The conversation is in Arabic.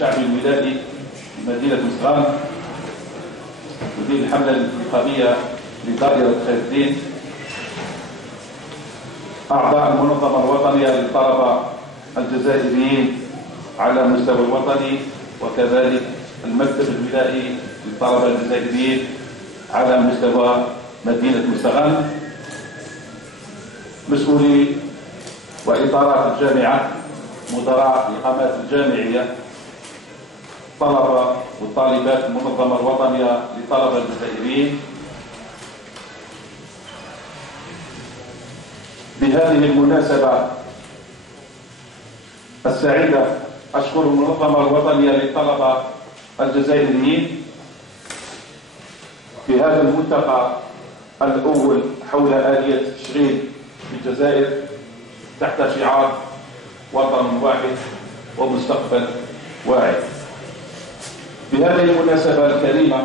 الشعبي الولائي بمدينة مسغان، مدير الحملة الانتخابية لدائرة خير الدين، أعضاء المنظمة الوطنية للطلبة الجزائريين على مستوى الوطني، وكذلك المكتب الولائي للطلبة الجزائريين على مستوى مدينة مسغان، مسؤولي وإطارات الجامعة، مدراء الإقامات الجامعية، طلبة والطالبات المنظمة الوطنية للطلبة الجزائريين. بهذه المناسبة السعيدة أشكر المنظمة الوطنية للطلبة الجزائريين في هذا الملتقى الأول حول آلية التشغيل في الجزائر تحت شعار وطن واحد ومستقبل واعد. بهذه المناسبة الكريمة